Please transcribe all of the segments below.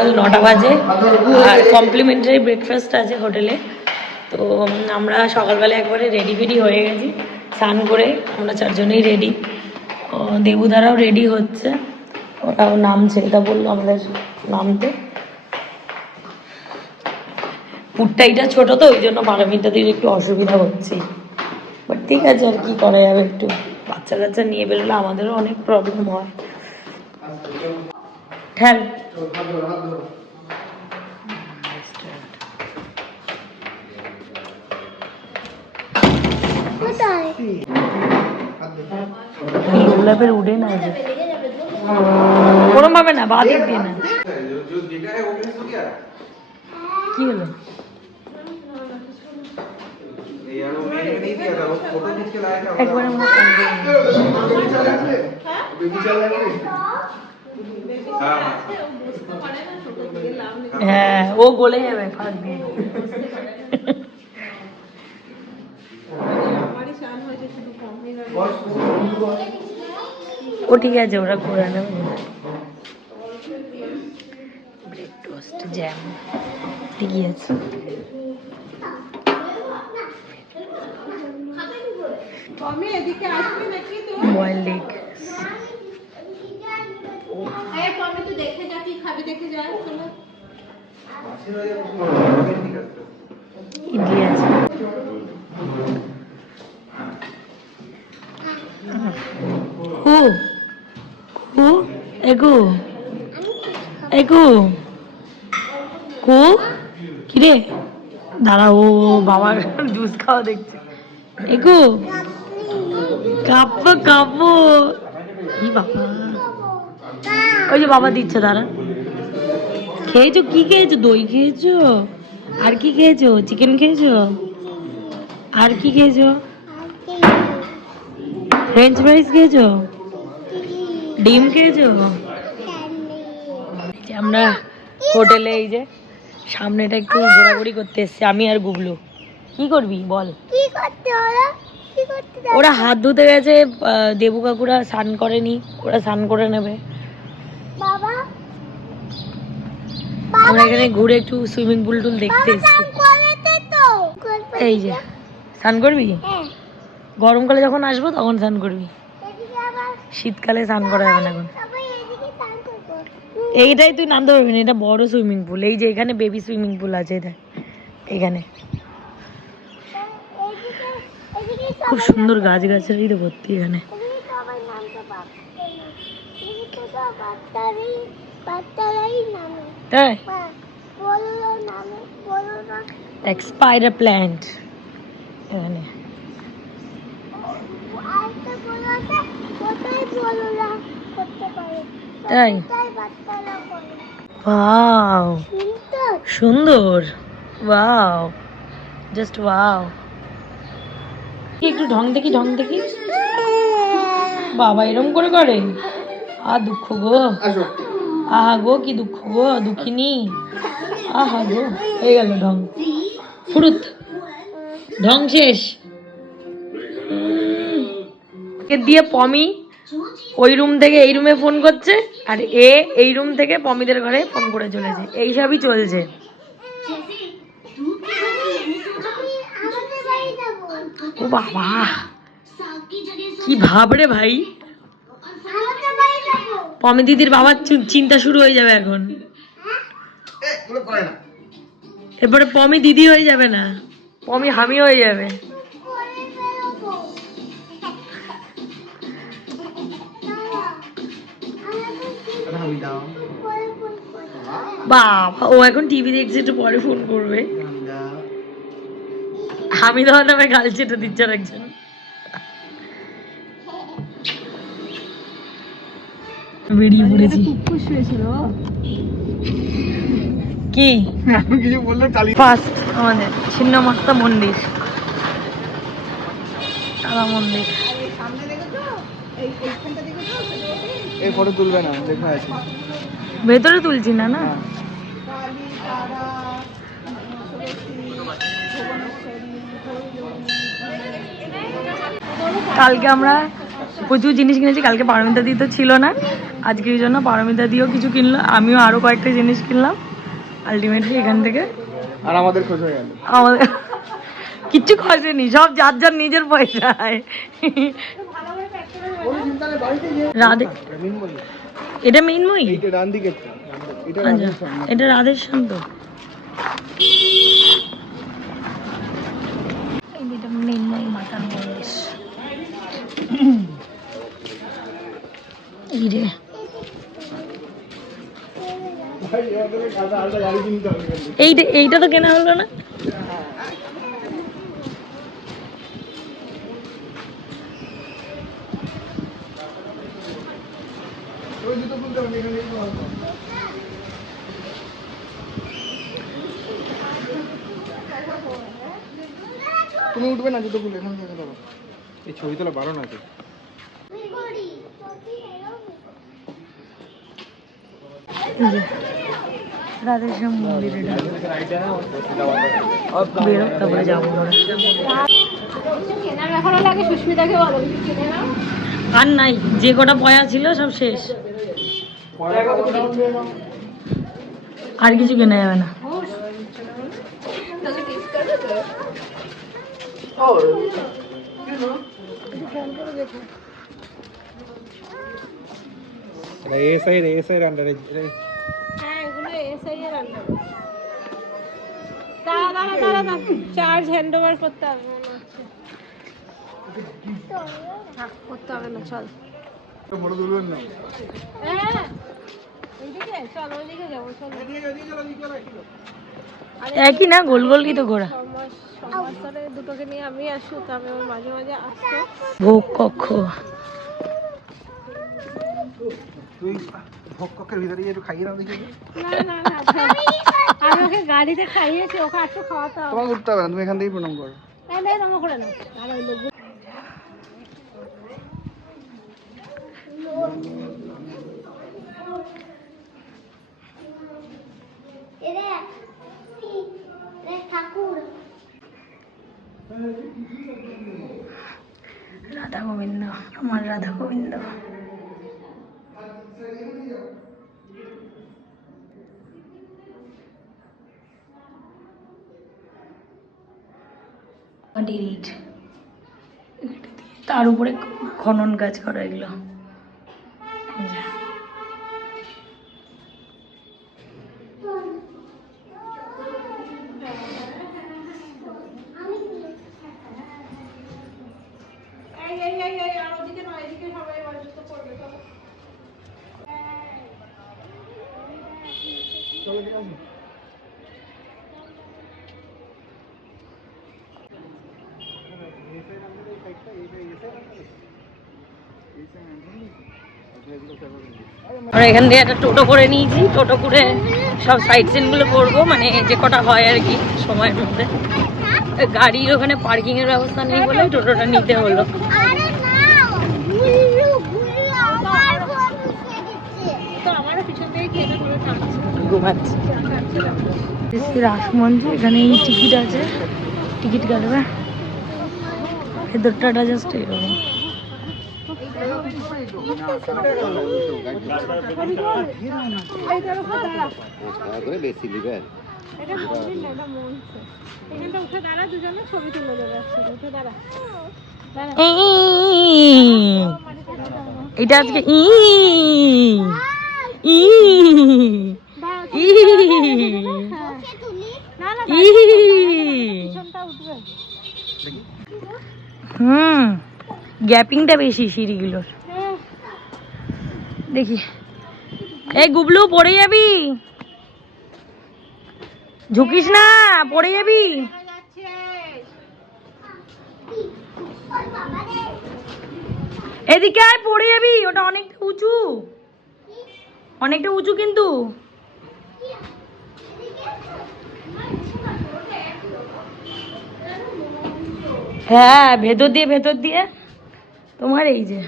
সকাল 9টা বাজে আর complimentary breakfast আছে হোটেলে। তো আমরা সকালবেলা একবারে রেডি ফেডি হয়ে গেছি, স্নান করে আমরা চারজনেই রেডি। দেবুদারাও রেডি হচ্ছে, ওরাও নামছে, এটা বললো আমাদের নামতে। পুটটাইটা ছোটো তো ওই জন্য পারমিতা দিয়ে একটু অসুবিধা হচ্ছে, বাট ঠিক আছে, আর কি করা যাবে। একটু বাচ্চা কাচ্চা নিয়ে বেরোলে আমাদেরও অনেক প্রবলেম হয়। ঠেল গোলাপের উঠে না, ওরম ভাবে না, বাঁ দিক দিয়ে না। কি হলো? একবার হ্যাঁ, ও গলে যাবে ফাঁক দিয়ে। ও ঠিক আছে, ওরা করে নেবে। ব্রেড টোস্ট, জ্যাম ঠিকই আছে। বয়েলড এগ, ইডলি আছে। কু কু এগু এগু কু কিরে, দাঁড়া, ও বাবার জুস খাওয়া দেখছে। এগু কাপ্পো কাপ্পো, কি বাবা, ওই যে বাবা দিচ্ছে, দাঁড়া। খেয়েছো? কি খেয়েছো? দই খেয়েছো? আর কি খেয়েছো? চিকেন খেয়েছো? আর কি খেয়েছো? ফ্রেঞ্চ ফ্রাইজ খেয়েছো? ডিম খেয়েছো? আমরা হোটেলে এই যে সামনেটা একটু ঘোরাঘুরি করতে এসছি, আমি আর গুবলু। কি করবি বল? ওরা হাত ধুতে গেছে, দেবু কাকুরা স্নান করেনি, ওরা স্নান করে নেবে। আমরা এখানে ঘুরে একটু সুইমিং পুল টুল দেখতে এসছি। এই যে স্নান করবি, গরমকালে যখন আসবো তখন স্নান করবি, শীতকালে স্নান করা যাবে না এখন। এইটাই তুই নামতে পারবি না, এটা বড় সুইমিং পুল। এই যে এখানে বেবি সুইমিং পুল আছে, এটা এখানে খুব সুন্দর গাছ গাছালি তো ভর্তি এখানে। তাই স্পাইডার প্ল্যান্ট এখানে। তাই ওয়াও, সুন্দর, ওয়াও, জাস্ট ওয়াও। একটু ঢং দেখি, ঢং দেখি। বাবা এরম করে করে, দুঃখ গো, আহা গো, কি দুঃখ গো, দুঃখিনী, আহা গো। হয়ে গেল ঢং, ফুরুত, ঢং শেষ। দিয়ে পমি ওই রুম থেকে এই রুমে ফোন করছে, আর এই রুম থেকে পমিদের ঘরে ফোন করে চলেছে। এইসবই চলছে। ও বাবা, কি ভাবরে ভাই, পমি দিদির বাবার চিন্তা শুরু হয়ে যাবে এখন। এরপরে পমি দিদি হয়ে যাবে না, পমি হামি হয়ে যাবে। বাবা, ও এখন টিভি দেখছে, একটু পরে ফোন করবে। আমি তো নামে গাল চেটে দিচ্ছে একজন। বেরিয়ে পড়েছি। কি ফার্স্ট আমাদের ছিন্নমস্তা মন্দির, তারা মন্দির। এই ফটো তুলবে না, দেখা আছে ভেতরে তুলছি না, না কালকে আমরা প্রচুর জিনিস কিনেছি। কালকে পারমিতা দি তো ছিল না, আজকের জন্য পারমিতা দিও কিছু কিনলো, আমিও আরো কয়েকটা জিনিস কিনলাম। আলটিমেটলি এখান থেকে আর আমাদের খোঁজ হয়ে গেল। আমাদের কিচ্ছু খসেনি, সব যার যার নিজের পয়সায়। রাধে, এটা মিনময়ী, এইটা ডান দিকে, এটা আচ্ছা এটা রাধেশ্যাম তো। এটা মিনময়ী মাতার মন্দির। এই রে এইটা তো কেনা হলো না। তুমি উঠবে না জুতো খুলে, এখানে থেকে ধরো। এই ছবি তোলা বারণ আছে। রাধেশ্যাম মন্দির, বেরো তারপরে যাবো। আর নাই, যে কটা পয়া ছিল সব শেষ, আর কিছু কেনা যাবে না। চার্জ হ্যান্ড ওভার করতে হবে মনে হচ্ছে। করতে হবে না, চল। বড় তুলবেন না। হ্যাঁ এইদিকে চল, ওইদিকে যাবো, চল। একই না, গোল গোল কি তো ঘোরা। সমস্যারে দুটোকে নিয়ে আমি আসি, তবে আমার মাঝে মাঝে আসতো। ভোগ কক্ষ, তুই ভোগ কক্ষের ভিতরে একটু খাইয়ে নাও দেখি। না না না, আমি ওকে গাড়িতে খাইয়েছি, ওকে একটু খাওয়াতে হবে। তোমাকে উঠতে হবে না, তুমি এখান থেকেই প্রণাম করো। এই নমো করে না, আর ওই লোক রাধা গোবিন্দ, আমার রাধা গোবিন্দ। ডিলিট, তার উপরে খনন কাজ করা এগুলো। আর এখান থেকে একটা টোটো করে নিয়েছি, টোটো করে সব সাইড সিনগুলো করবো, মানে যে কটা হয় আর কি সময়ের মধ্যে। গাড়ির ওখানে পার্কিং এর ব্যবস্থা নেই বলে টোটোটা নিতে হলো। রাসমঞ্চ, এখানে এই টিকিট আছে, টিকিট কাটবে। ভেতরটা জাস্ট এরকম। এটা আজকে গ্যাপিংটা বেশি সিঁড়িগুলোর। দেখি, এই গুবলু পড়ে যাবি, ঝুঁকিস না, পড়ে যাবি। এদিকে আয়, পড়ে যাবি, ওটা অনেকটা উঁচু, অনেকটা উঁচু কিন্তু। হ্যাঁ, ভেতর দিয়ে তোমার এই যে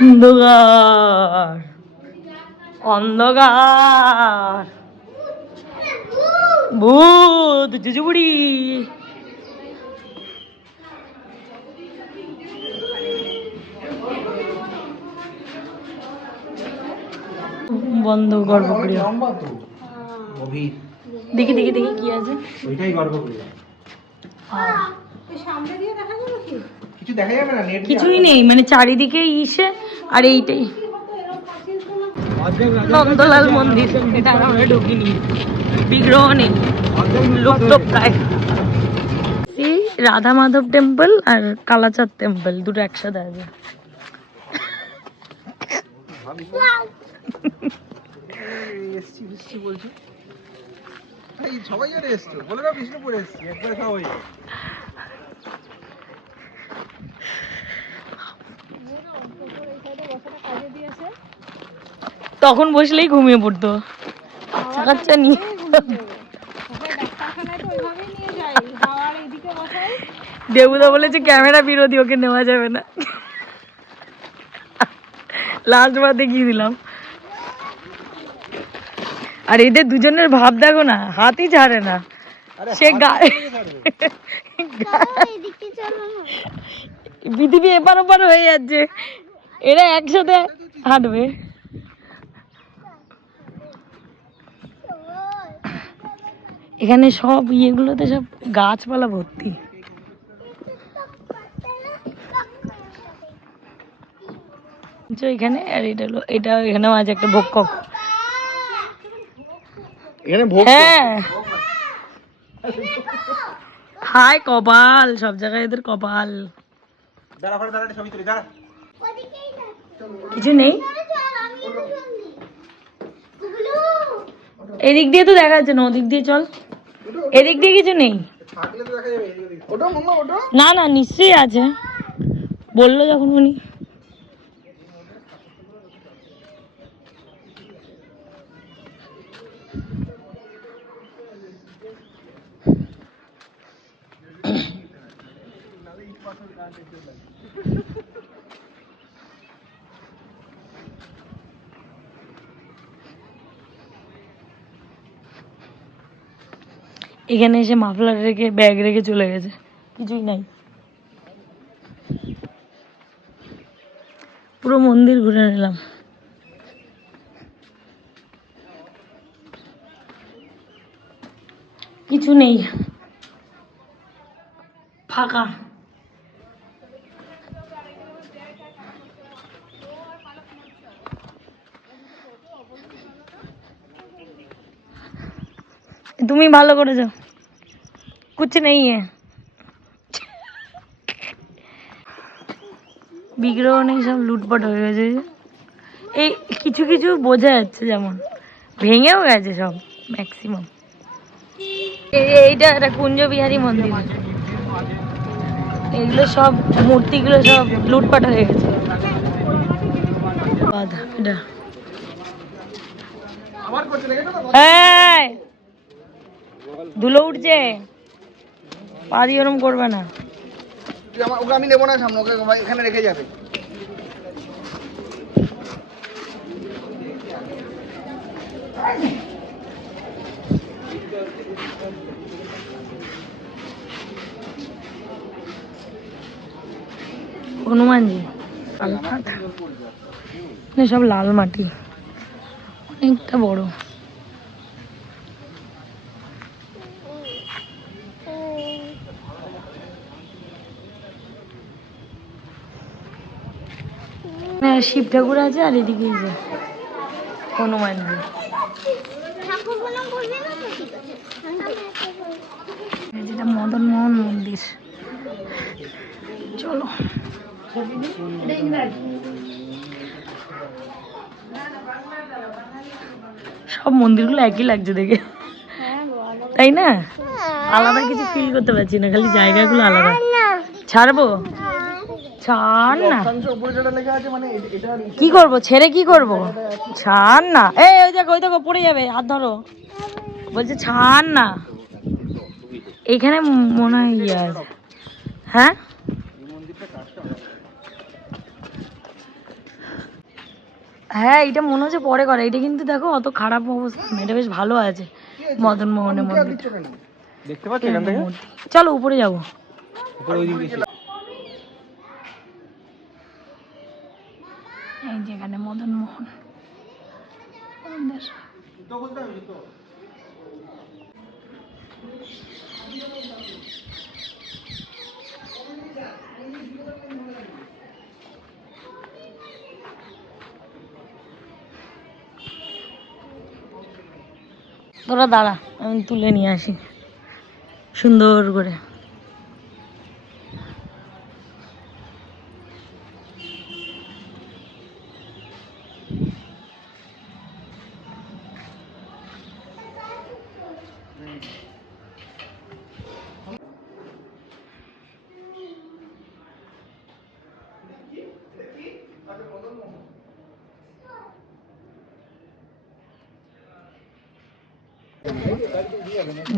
অন্ধকার, অন্ধকার। ভূত জুজুবুড়ি। বন্ধ গর্ভগৃহ। দেখি দেখি দেখি কি আছে। ওইটাই গর্ভগৃহ। সামনে দিয়ে দেখা যাবে কি? কিছু দেখা যাবে না, নেট কিছুই নেই, মানে চারিদিকে ইসে আর এইটাই নন্দলাল মন্দির। এটা আমরা ঢুকিনি, বিগ্রহ নেই, লুপ্ত প্রায়। এই রাধা মাধব টেম্পল আর কালাচাঁদ টেম্পল দুটো একসাথে আছে। এসছি বৃষ্টি বলছি, এই সবাই আর এসছো বলে দাও বিষ্ণুপুর এসছি, একবার খাওয়া হয়ে যাবে। তখন বসলেই ঘুমিয়ে পড়তো। চাকাচ্চা নিয়ে দেবুদা বলেছে ক্যামেরা বিরোধী, ওকে নেওয়া যাবে না। লাস্ট বার দেখিয়ে দিলাম। আর এদের দুজনের ভাব দেখো না, হাতই ছাড়ে না। সে পৃথিবী এপার ওপার হয়ে যাচ্ছে, এরা একসাথে হাঁটবে। এখানে সব ইয়েগুলোতে সব গাছপালা ভর্তি। এখানে আর এটা হলো, এটা এখানেও আছে একটা ভক্ষক। হ্যাঁ, হায় কপাল, সব জায়গায় এদের কপাল। কিছু নেই এদিক দিয়ে, তো দেখা যাচ্ছে না, ওদিক দিয়ে চল। এদিক দিয়ে কিছু নেই। না না, নিশ্চয়ই আছে, বললো যখন উনি। এখানে এসে মাফলার রেখে ব্যাগ রেখে চলে গেছে, কিছুই নাই। পুরো মন্দির ঘুরে নিলাম। কিছু নেই, ফাঁকা। তুমি ভালো করেছো, कुछ नहीं है। বিগ্রহ নেই, সব লুটপাট হয়ে গেছে। এই কিছু কিছু বোঝা যাচ্ছে, যেমন ভেঙেও গেছে সব ম্যাক্সিমাম। এইটা একটা কুঞ্জ বিহারী মন্দির, এগুলো সব মূর্তিগুলো সব লুটপাট হয়ে গেছে। এটা ধুলো উঠছে, পা দিয়ে ওরম করবে না। ওকে আমি নেবো না সামনে, ওকে এখানে রেখে যাবে। হনুমানজি সব লাল মাটি, অনেকটা বড়। শিব ঠাকুর আছে আর এদিকে হনুমানজি। যেটা মদন মোহন মন্দির। চলো, সব মন্দিরগুলো একই লাগছে দেখে, তাই না? আলাদা কিছু ফিল করতে পারছি না, খালি জায়গাগুলো আলাদা। ছাড়বো, ছাড় না। কি করবো, ছেড়ে কি করবো? ছাড় না। এই ওই দেখো, ওই দেখো পড়ে যাবে, হাত ধরো। বলছে ছাড় না। এখানে মনে হয় ইয়ে আছে। হ্যাঁ, হ্যাঁ, এটা মনে হচ্ছে পরে করে। এটা কিন্তু দেখো অত খারাপ অবস্থা না, এটা বেশ ভালো আছে। মদন মোহনের মুখে হাত মন্দির। দিচ্ছ কেন? দেখতে পাচ্ছ এখান থেকে? চলো উপরে যাবো। উপরে ওই দিক দিয়ে এই যেখানে মদন মোহন মন্দির। তোরা দাঁড়া, আমি তুলে নিয়ে আসি সুন্দর করে।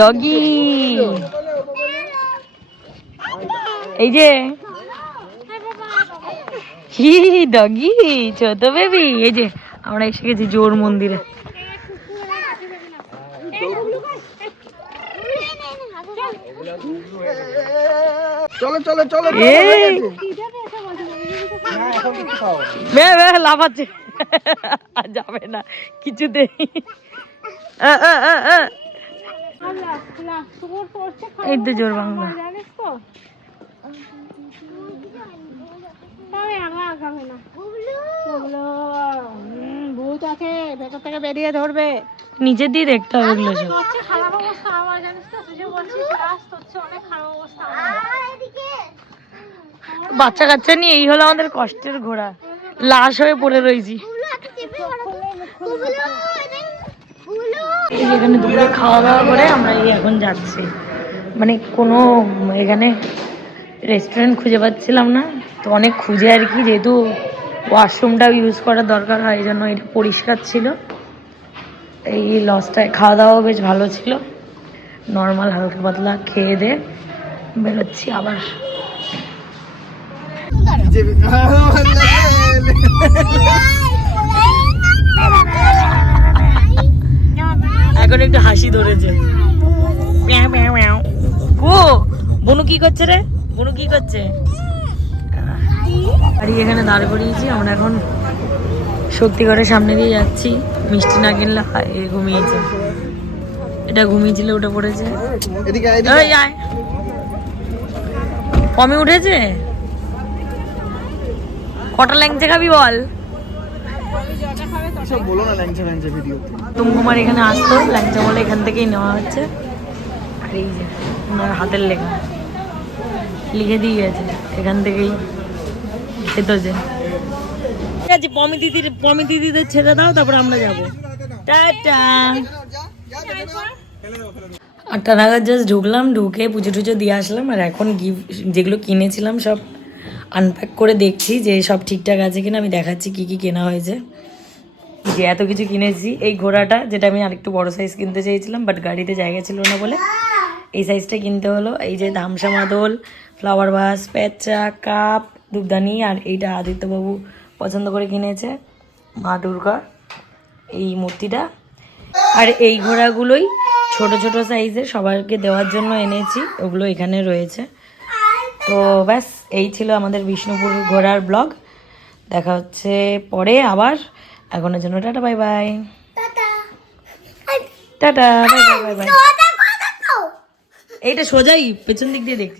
ডগি, এই যে হি ডগি ছোট বেবি। এই যে আমরা এসে গেছি জোর মন্দিরে। চলো চলো চলো এই বে বে লাফাচ্ছে, আর যাবে না কিছুতেই। এই তো জোর বাংলা। জানিস তো তবে আগাবে না, ভূত আছে ভেতর থেকে বেরিয়ে ধরবে। নিচের দিয়ে দেখতে হবে এগুলো সব। হচ্ছে খারাপ অবস্থা আমার, জানিস তো তুই যে বলছিস রাস্তা হচ্ছে অনেক খারাপ অবস্থা আমার। বাচ্চা কাচ্চা নিয়ে এই হলো আমাদের কষ্টের ঘোড়া, লাশ হয়ে পড়ে রয়েছি। এই যে এখানে দুপুরে খাওয়া দাওয়া করে আমরা এই এখন যাচ্ছি, মানে কোনো এখানে রেস্টুরেন্ট খুঁজে পাচ্ছিলাম না, তো অনেক খুঁজে আর কি, যেহেতু ওয়াশরুমটাও ইউজ করার দরকার হয়, এই জন্য এটা পরিষ্কার ছিল। এই লজটায় খাওয়া দাওয়া বেশ ভালো ছিল, নর্মাল হালকা পাতলা খেয়ে দিয়ে বেরোচ্ছি আবার। এখন একটু হাসি ধরেছে। ও বনু কি করছে রে? বনু কি করছে? গাড়ি এখানে দাঁড় করিয়েছি, আমরা এখন শক্তিগড়ের সামনে দিয়ে যাচ্ছি। মিষ্টি না কিনলে এ ঘুমিয়েছে, এটা ঘুমিয়েছিল ওটা পড়েছে। এই আয়, কমে উঠেছে। কটা ল্যাংচা খাবি বল? বলো না ল্যাংচা ল্যাংচা ভিডিও। তুমকুমার এখানে আসতো, ল্যাংচা বলে এখান থেকেই নেওয়া হচ্ছে। আর এই যে ওনার হাতের লেখা, লিখে দিয়ে গেছে এখান থেকেই খেতে যে। ঠিক আছে, পমি দিদিদের ছেড়ে দাও, তারপর আমরা যাবো। টাটা। 8টা নাগাদ জাস্ট ঢুকলাম, ঢুকে পুজো টুজো দিয়ে আসলাম। আর এখন গিফট যেগুলো কিনেছিলাম সব আনপ্যাক করে দেখছি যে সব ঠিকঠাক আছে কিনা। আমি দেখাচ্ছি কি কি কেনা হয়েছে। যে এত কিছু কিনেছি, এই ঘোড়াটা যেটা আমি আরেকটু বড় সাইজ কিনতে চেয়েছিলাম, বাট গাড়িতে জায়গা ছিল না বলে এই সাইজটা কিনতে হলো। এই যে ধামসা মাদল, ফ্লাওয়ার ভাস, পেঁচা, কাপ, ধূপদানি, আর এইটা আদিত্যবাবু পছন্দ করে কিনেছে, মা দুর্গা এই মূর্তিটা। আর এই ঘোড়াগুলোই ছোট ছোট সাইজের সবাইকে দেওয়ার জন্য এনেছি, ওগুলো এখানে রয়েছে। তো ব্যাস এই ছিল আমাদের বিষ্ণুপুর ঘোরার ব্লগ। দেখা হচ্ছে পরে আবার। এখনের জন্য tata bye bye. Tata bye bye bye bye. এইটা সোজাই পেছন দিক দিয়ে দেখ।